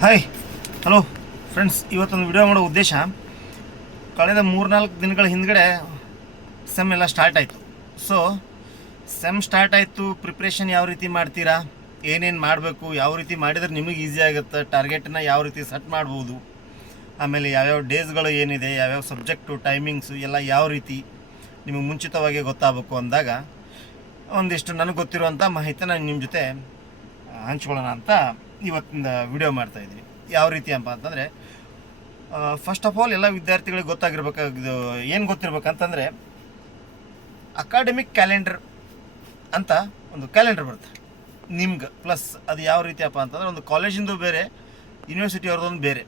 Hi hello friends, ಇವತ್ತೊಂದು video ಮಾಡೋ ಉದ್ದೇಶ, ಕಳೆದ 3-4 ದಿನಗಳ ಹಿಂದ್ಗಡೆ ಸೆಮ್ ಎಲ್ಲ ಸ್ಟಾರ್ಟ್ ಆಯಿತು. ಸೊ ಸೆಮ್ ಸ್ಟಾರ್ಟ್ ಆಯಿತು, ಪ್ರಿಪ್ರೇಷನ್ ಯಾವ ರೀತಿ ಮಾಡ್ತೀರಾ, ಏನೇನು ಮಾಡಬೇಕು, ಯಾವ ರೀತಿ ಮಾಡಿದರೆ ನಿಮಗೆ ಈಸಿ ಆಗುತ್ತೆ, ಟಾರ್ಗೆಟನ್ನು ಯಾವ ರೀತಿ ಸೆಟ್ ಮಾಡ್ಬೋದು, ಆಮೇಲೆ ಯಾವ್ಯಾವ ಡೇಸ್ಗಳು ಏನಿದೆ, ಯಾವ್ಯಾವ ಸಬ್ಜೆಕ್ಟು, ಟೈಮಿಂಗ್ಸು ಎಲ್ಲ ಯಾವ ರೀತಿ ನಿಮಗೆ ಮುಂಚಿತವಾಗಿ ಗೊತ್ತಾಗಬೇಕು ಅಂದಾಗ ಒಂದಿಷ್ಟು ನನಗೆ ಗೊತ್ತಿರುವಂಥ ಮಾಹಿತಿ ನಾನು ನಿಮ್ಮ ಜೊತೆ ಹಂಚ್ಕೊಳ್ಳೋಣ ಅಂತ ಇವತ್ತಿನ ವಿಡಿಯೋ ಮಾಡ್ತಾಯಿದ್ದೀನಿ. ಯಾವ ರೀತಿ ಅಂತಂದರೆ, ಫಸ್ಟ್ ಆಫ್ ಆಲ್ ಎಲ್ಲ ವಿದ್ಯಾರ್ಥಿಗಳಿಗೆ ಗೊತ್ತಾಗಿರ್ಬೇಕಾಗಿದ್ದು ಏನು ಗೊತ್ತಿರ್ಬೇಕಂತಂದರೆ, ಅಕಾಡೆಮಿಕ್ ಕ್ಯಾಲೆಂಡರ್ ಅಂತ ಒಂದು ಕ್ಯಾಲೆಂಡರ್ ಬರುತ್ತೆ ನಿಮ್ಗೆ. ಪ್ಲಸ್ ಅದು ಯಾವ ರೀತಿಯಪ್ಪ ಅಂತಂದರೆ, ಒಂದು ಕಾಲೇಜಿಂದು ಬೇರೆ, ಯೂನಿವರ್ಸಿಟಿ ಅವ್ರದ್ದೊಂದು ಬೇರೆ.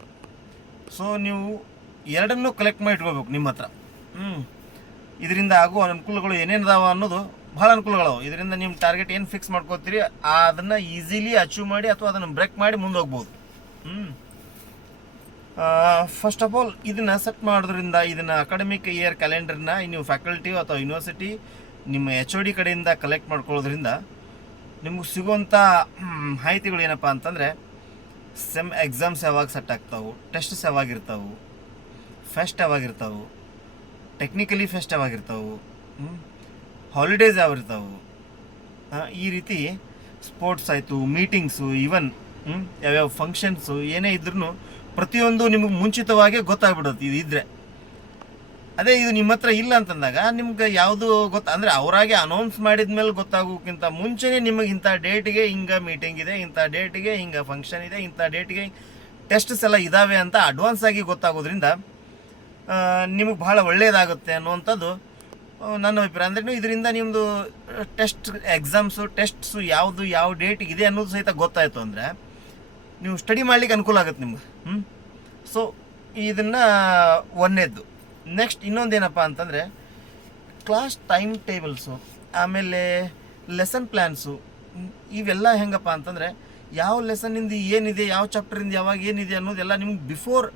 ಸೊ ನೀವು ಎರಡನ್ನೂ ಕಲೆಕ್ಟ್ ಮಾಡಿ ಇಟ್ಕೋಬೇಕು ನಿಮ್ಮ ಹತ್ರ. ಇದರಿಂದ ಆಗುವ ಅನುಕೂಲಗಳು ಏನೇನಿದಾವ ಅನ್ನೋದು ಭಾಳ ಅನುಕೂಲಗಳವು. ಇದರಿಂದ ನಿಮ್ಮ ಟಾರ್ಗೆಟ್ ಏನು ಫಿಕ್ಸ್ ಮಾಡ್ಕೋತೀರಿ ಅದನ್ನು ಈಸಿಲಿ ಅಚೀವ್ ಮಾಡಿ ಅಥವಾ ಅದನ್ನು ಬ್ರೇಕ್ ಮಾಡಿ ಮುಂದೆ ಹೋಗ್ಬೋದು. ಫಸ್ಟ್ ಆಫ್ ಆಲ್ ಇದನ್ನು ಸೆಟ್ ಮಾಡೋದ್ರಿಂದ, ಇದನ್ನು ಅಕಾಡೆಮಿಕ್ ಇಯರ್ ಕ್ಯಾಲೆಂಡರ್ನ ನೀವು ಫ್ಯಾಕಲ್ಟಿ ಅಥವಾ ಯೂನಿವರ್ಸಿಟಿ ನಿಮ್ಮ HOD ಕಡೆಯಿಂದ ಕಲೆಕ್ಟ್ ಮಾಡ್ಕೊಳ್ಳೋದ್ರಿಂದ ನಿಮಗೆ ಸಿಗುವಂಥ ಮಾಹಿತಿಗಳು ಏನಪ್ಪ ಅಂತಂದರೆ, ಸೆಮ್ ಎಕ್ಸಾಮ್ಸ್ ಯಾವಾಗ ಸೆಟ್ ಆಗ್ತಾವೆ, ಟೆಸ್ಟ್ಸ್ ಯಾವಾಗಿರ್ತಾವೆ, ಫೆಸ್ಟ್ ಯಾವಾಗಿರ್ತಾವೆ, ಟೆಕ್ನಿಕಲಿ ಫೆಸ್ಟ್ ಯಾವಾಗಿರ್ತಾವೆ, ಹಾಲಿಡೇಸ್ ಯಾವ ಇರ್ತಾವೆ, ಈ ರೀತಿ ಸ್ಪೋರ್ಟ್ಸ್ ಆಯಿತು, ಮೀಟಿಂಗ್ಸು, ಈವನ್ ಯಾವ್ಯಾವ ಫಂಕ್ಷನ್ಸು ಏನೇ ಇದ್ರೂ ಪ್ರತಿಯೊಂದು ನಿಮಗೆ ಮುಂಚಿತವಾಗಿ ಗೊತ್ತಾಗ್ಬಿಡುತ್ತೆ ಇದು ಇದ್ದರೆ. ಅದೇ ಇದು ನಿಮ್ಮ ಹತ್ರ ಇಲ್ಲ ಅಂತಂದಾಗ ನಿಮ್ಗೆ ಯಾವುದು ಅಂದರೆ ಅವರಾಗೆ ಅನೌನ್ಸ್ ಮಾಡಿದ ಮೇಲೆ ಗೊತ್ತಾಗೋಕ್ಕಿಂತ ಮುಂಚೆನೇ ನಿಮಗೆ ಇಂಥ ಡೇಟಿಗೆ ಹಿಂಗೆ ಮೀಟಿಂಗ್ ಇದೆ, ಇಂಥ ಡೇಟಿಗೆ ಹಿಂಗೆ ಫಂಕ್ಷನ್ ಇದೆ, ಇಂಥ ಡೇಟಿಗೆ ಟೆಸ್ಟ್ಸ್ ಎಲ್ಲ ಇದ್ದಾವೆ ಅಂತ ಅಡ್ವಾನ್ಸ್ ಆಗಿ ಗೊತ್ತಾಗೋದ್ರಿಂದ ನಿಮಗೆ ಭಾಳ ಒಳ್ಳೆಯದಾಗುತ್ತೆ ಅನ್ನುವಂಥದ್ದು ನನ್ನ ಅಭಿಪ್ರಾಯ. ಅಂದ್ರೆ ಇದರಿಂದ ನಿಮ್ಮದು ಟೆಸ್ಟ್ಸು ಯಾವುದು ಯಾವ ಡೇಟಿಗೆ ಇದೆ ಅನ್ನೋದು ಸಹಿತ ಗೊತ್ತಾಯಿತು ಅಂದರೆ ನೀವು ಸ್ಟಡಿ ಮಾಡ್ಲಿಕ್ಕೆ ಅನುಕೂಲ ಆಗುತ್ತೆ ನಿಮ್ಗೆ. ಸೊ ಇದನ್ನು ಒಂದನೇದ್ದು. ನೆಕ್ಸ್ಟ್ ಇನ್ನೊಂದೇನಪ್ಪ ಅಂತಂದರೆ, ಕ್ಲಾಸ್ ಟೈಮ್ ಟೇಬಲ್ಸು, ಆಮೇಲೆ ಲೆಸನ್ ಪ್ಲ್ಯಾನ್ಸು, ಇವೆಲ್ಲ ಹೆಂಗಪ್ಪ ಅಂತಂದರೆ, ಯಾವ ಲೆಸನ್ನಿಂದ ಏನಿದೆ, ಯಾವ ಚಾಪ್ಟರಿಂದ ಯಾವಾಗ ಏನಿದೆ ಅನ್ನೋದೆಲ್ಲ ನಿಮ್ಗೆ ಬಿಫೋರ್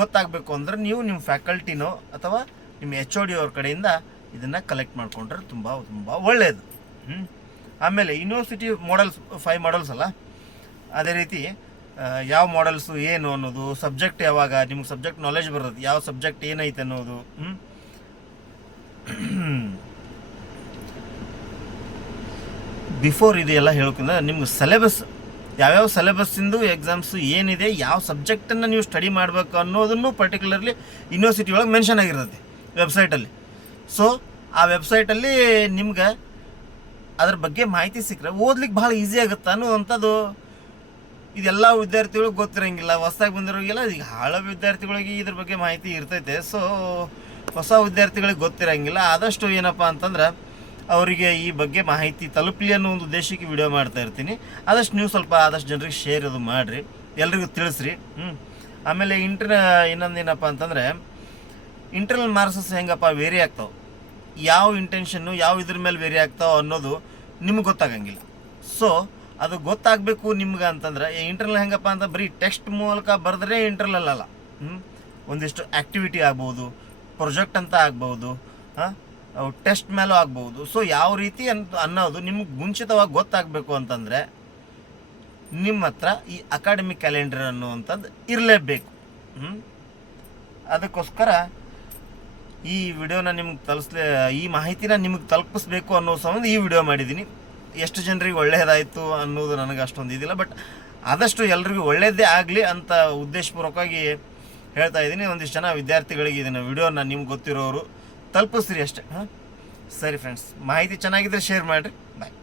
ಗೊತ್ತಾಗಬೇಕು ಅಂದ್ರೆ ನೀವು ನಿಮ್ಮ ಫ್ಯಾಕಲ್ಟಿನೋ ಅಥವಾ ನಿಮ್ಮ HOD ಅವ್ರ ಕಡೆಯಿಂದ ಇದನ್ನು ಕಲೆಕ್ಟ್ ಮಾಡಿಕೊಂಡ್ರೆ ತುಂಬ ತುಂಬ ಒಳ್ಳೆಯದು. ಆಮೇಲೆ ಯೂನಿವರ್ಸಿಟಿ ಮಾಡಲ್ಸ್ 5 ಮಾಡಲ್ಸ್ ಅಲ್ಲ, ಅದೇ ರೀತಿ ಯಾವ ಮಾಡಲ್ಸು ಏನು ಅನ್ನೋದು, ಸಬ್ಜೆಕ್ಟ್ ಯಾವಾಗ ನಿಮ್ಗೆ ಸಬ್ಜೆಕ್ಟ್ ನಾಲೆಜ್ ಬರ್ತದೆ, ಯಾವ ಸಬ್ಜೆಕ್ಟ್ ಏನೈತೆ ಅನ್ನೋದು, ಬಿಫೋರ್ ಇದೆಲ್ಲ ಹೇಳೋಕ್ಕಿಂತ ನಿಮ್ಗೆ ಸಿಲೆಬಸ್, ಯಾವ್ಯಾವ ಸಿಲೆಬಸ್ಸಿಂದು ಎಕ್ಸಾಮ್ಸು ಏನಿದೆ, ಯಾವ ಸಬ್ಜೆಕ್ಟನ್ನು ನೀವು ಸ್ಟಡಿ ಮಾಡಬೇಕು ಅನ್ನೋದನ್ನು ಪರ್ಟಿಕ್ಯುಲರ್ಲಿ ಯೂನಿವರ್ಸಿಟಿ ಒಳಗೆ ಮೆನ್ಷನ್ ಆಗಿರ್ತದೆ ವೆಬ್ಸೈಟಲ್ಲಿ. ಸೊ ಆ ವೆಬ್ಸೈಟಲ್ಲಿ ನಿಮ್ಗೆ ಅದ್ರ ಬಗ್ಗೆ ಮಾಹಿತಿ ಸಿಕ್ಕರೆ ಓದ್ಲಿಕ್ಕೆ ಭಾಳ ಈಸಿ ಆಗುತ್ತೆ ಅನ್ನೋವಂಥದ್ದು ಇದೆಲ್ಲ ವಿದ್ಯಾರ್ಥಿಗಳಿಗೆ ಗೊತ್ತಿರೋಂಗಿಲ್ಲ. ಹೊಸದಾಗಿ ಬಂದಿರೋಂಗಿಲ್ಲ, ಈಗ ಹಳೆ ವಿದ್ಯಾರ್ಥಿಗಳಿಗೆ ಇದ್ರ ಬಗ್ಗೆ ಮಾಹಿತಿ ಇರ್ತೈತೆ. ಸೊ ಹೊಸ ವಿದ್ಯಾರ್ಥಿಗಳಿಗೆ ಗೊತ್ತಿರೋಂಗಿಲ್ಲ. ಆದಷ್ಟು ಏನಪ್ಪ ಅಂತಂದ್ರೆ ಅವರಿಗೆ ಈ ಬಗ್ಗೆ ಮಾಹಿತಿ ತಲುಪಲಿ ಅನ್ನೋ ಒಂದು ಉದ್ದೇಶಕ್ಕೆ ವಿಡಿಯೋ ಮಾಡ್ತಾ ಇರ್ತೀನಿ. ಆದಷ್ಟು ನೀವು ಸ್ವಲ್ಪ ಆದಷ್ಟು ಜನರಿಗೆ ಶೇರ್ ಅದು ಮಾಡಿರಿ, ಎಲ್ರಿಗೂ ತಿಳಿಸ್ರಿ. ಆಮೇಲೆ ಇನ್ನೊಂದೇನಪ್ಪ ಅಂತಂದರೆ, ಇಂಟರ್ನಲ್ ಮಾರ್ಕ್ಸಸ್ ಹೆಂಗಪ್ಪ ವೇರಿ ಆಗ್ತಾವೆ, ಯಾವ ಇಂಟೆನ್ಷನ್ನು ಯಾವ ಇದ್ರ ಮೇಲೆ ವೇರಿ ಆಗ್ತಾವೆ ಅನ್ನೋದು ನಿಮ್ಗೆ ಗೊತ್ತಾಗಂಗಿಲ್ಲ. ಸೊ ಅದು ಗೊತ್ತಾಗಬೇಕು ನಿಮ್ಗೆ ಅಂತಂದ್ರೆ, ಇಂಟರ್ನಲ್ ಹೆಂಗಪ್ಪ ಅಂತ ಬರೀ ಟೆಕ್ಸ್ಟ್ ಮೂಲಕ ಬರೆದ್ರೆ ಇಂಟರ್ನಲ್ ಅಲ್ಲ, ಒಂದಿಷ್ಟು ಆ್ಯಕ್ಟಿವಿಟಿ ಆಗ್ಬೋದು, ಪ್ರೊಜೆಕ್ಟ್ ಅಂತ ಆಗ್ಬೋದು, ಟೆಸ್ಟ್ ಮೇಲೂ ಆಗ್ಬೋದು. ಸೊ ಯಾವ ರೀತಿ ಅನ್ನೋದು ನಿಮ್ಗೆ ಮುಂಚಿತವಾಗಿ ಗೊತ್ತಾಗಬೇಕು ಅಂತಂದರೆ ನಿಮ್ಮ ಹತ್ರ ಈ ಅಕಾಡೆಮಿಕ್ ಕ್ಯಾಲೆಂಡರ್ ಅನ್ನುವಂಥದ್ದು ಇರಲೇಬೇಕು. ಅದಕ್ಕೋಸ್ಕರ ಈ ವಿಡಿಯೋನ ನಿಮ್ಗೆ ಈ ಮಾಹಿತಿನ ನಿಮಗೆ ತಲುಪಿಸ್ಬೇಕು ಅನ್ನೋ ಸಂಬಂಧ ಈ ವಿಡಿಯೋ ಮಾಡಿದ್ದೀನಿ. ಎಷ್ಟು ಜನರಿಗೆ ಒಳ್ಳೆಯದಾಯಿತು ಅನ್ನೋದು ನನಗೆ ಅಷ್ಟೊಂದು ಇದಿಲ್ಲ, ಬಟ್ ಆದಷ್ಟು ಎಲ್ರಿಗೂ ಒಳ್ಳೆಯದೇ ಆಗಲಿ ಅಂತ ಉದ್ದೇಶಪೂರ್ವಕವಾಗಿ ಹೇಳ್ತಾ ಇದ್ದೀನಿ. ಒಂದಿಷ್ಟು ಜನ ವಿದ್ಯಾರ್ಥಿಗಳಿಗೆ ಇದನ್ನು ವಿಡಿಯೋನ ನಿಮ್ಗೆ ಗೊತ್ತಿರೋರು ತಲುಪಿಸ್ರಿ ಅಷ್ಟೇ. ಸರಿ ಫ್ರೆಂಡ್ಸ್, ಮಾಹಿತಿ ಚೆನ್ನಾಗಿದ್ದರೆ ಶೇರ್ ಮಾಡಿರಿ. ಬಾಯ್.